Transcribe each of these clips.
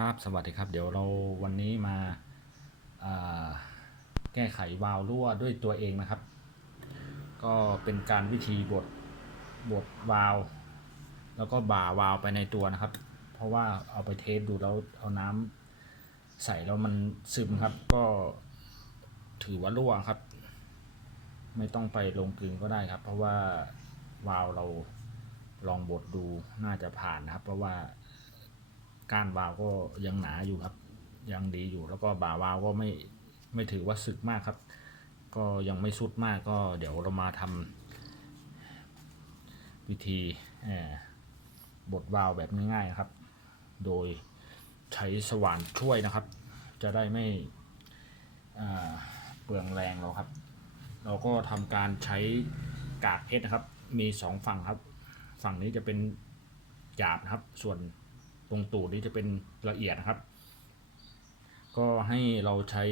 ครับสวัสดีครับ เดี๋ยวเราวันนี้มาาแก้ไขวาล์วรั่วด้วยตัวเองนะครับ ก็เป็นการวิธีบดบดวาล์วแล้วก็บ่าวาล์วไปในตัวนะครับ เพราะว่าเอาไปเทสดูแล้วเอาน้ำใส่แล้วมันซึมครับ ก็ถือว่ารั่วครับ ไม่ต้องไปลงกลึงก็ได้ครับ เพราะว่าวาล์วเราลองบดดูน่าจะผ่านนะครับ เพราะว่า ก้านวาวก็ยังหนาอยู่ครับ ยังดีอยู่แล้วก็บ่าวาวก็ไม่ไม่ถือว่าสึกมากครับ ก็ยังไม่สุดมากก็เดี๋ยวเรามาทำวิธีบดวาล์วแบบง่ายๆนะครับ โดยใช้สว่านช่วยนะครับ จะได้ไม่เปลืองแรงเราครับ เราก็ทำการใช้กากเพชรนะครับ มีสองฝั่งครับ ฝั่งนี้จะเป็นหยาบนะครับ ส่วน ตรงตูดนี้จะเป็นละเอียดนะครับ ก็ให้เราใช้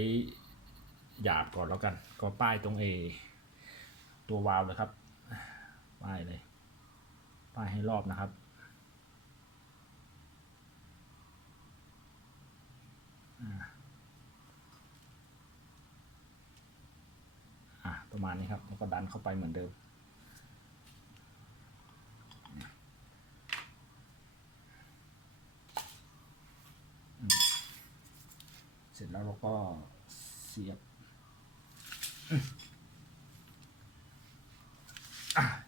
หยาบก่อนแล้วกัน ก็ป้ายตรงเอตัววาล์วเลยครับ ป้ายเลย ป้ายให้รอบนะครับประมาณนี้ครับ แล้วก็ดันเข้าไปเหมือนเดิม ร็จแล้วเราก็เสียบ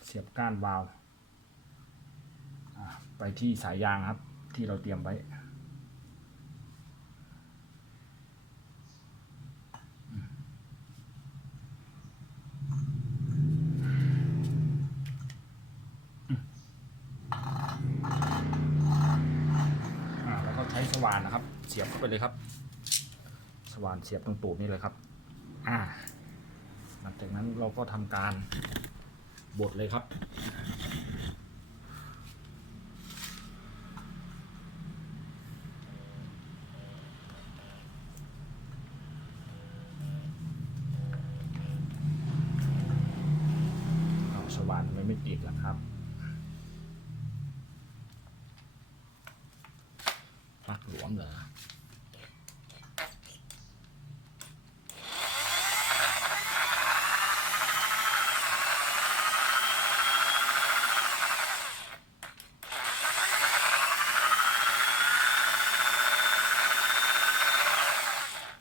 เสียบก้านวาล์วไปที่สายยางครับ ที่เราเตรียมไว้แล้วก็ใช้สว่านนะครับ เสียบเข้าไปเลยครับ สว่านเสียบตรงตูดนี่เลยครับ อ่า หลังจากนั้นเราก็ทำการบดเลยครับเอาสว่านไม่ไม่ติดแล้วครับปลักหลวมเหรอ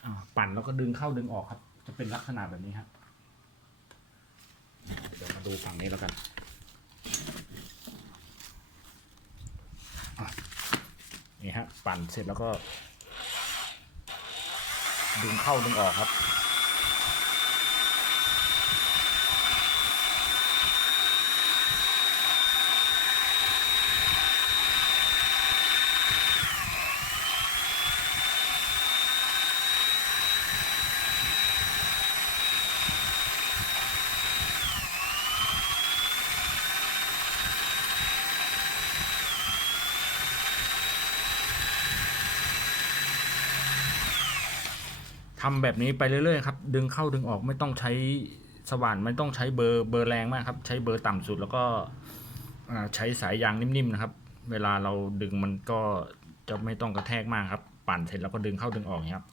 าปั่น แล้วก็ดึงเข้าดึงออกครับ จะเป็นลักษณะแบบนี้ครับเดี๋ยวมาดูฝั่งนี้แล้วกันนี่ฮะปั่นเสร็จแล้วก็ ดึงเข้าดึงออกครับ ทำแบบนี้ไปเรื่อยๆครับดึงเข้าดึงออกไม่ต้องใช้สว่านไม่ต้องใช้เบอร์เบอร์แรงมากครับ ใช้เบอร์ต่ำสุดแล้วก็ใช้สายยางนิ่มๆนะครับ เวลาเราดึงมันก็จะไม่ต้องกระแทกมากครับ ปั่นเสร็จแล้วก็ดึงเข้าดึงออกครับ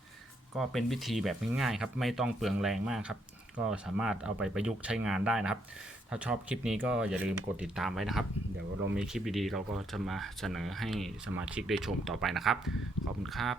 ก็เป็นวิธีแบบง่ายๆครับ ไม่ต้องเปลืองแรงมากครับ ก็สามารถเอาไปประยุกต์ใช้งานได้นะครับ ถ้าชอบคลิปนี้ก็อย่าลืมกดติดตามไว้นะครับ เดี๋ยวเรามีคลิปดีๆเราก็จะมาเสนอให้สมาชิกได้ชมต่อไปนะครับ ขอบคุณครับ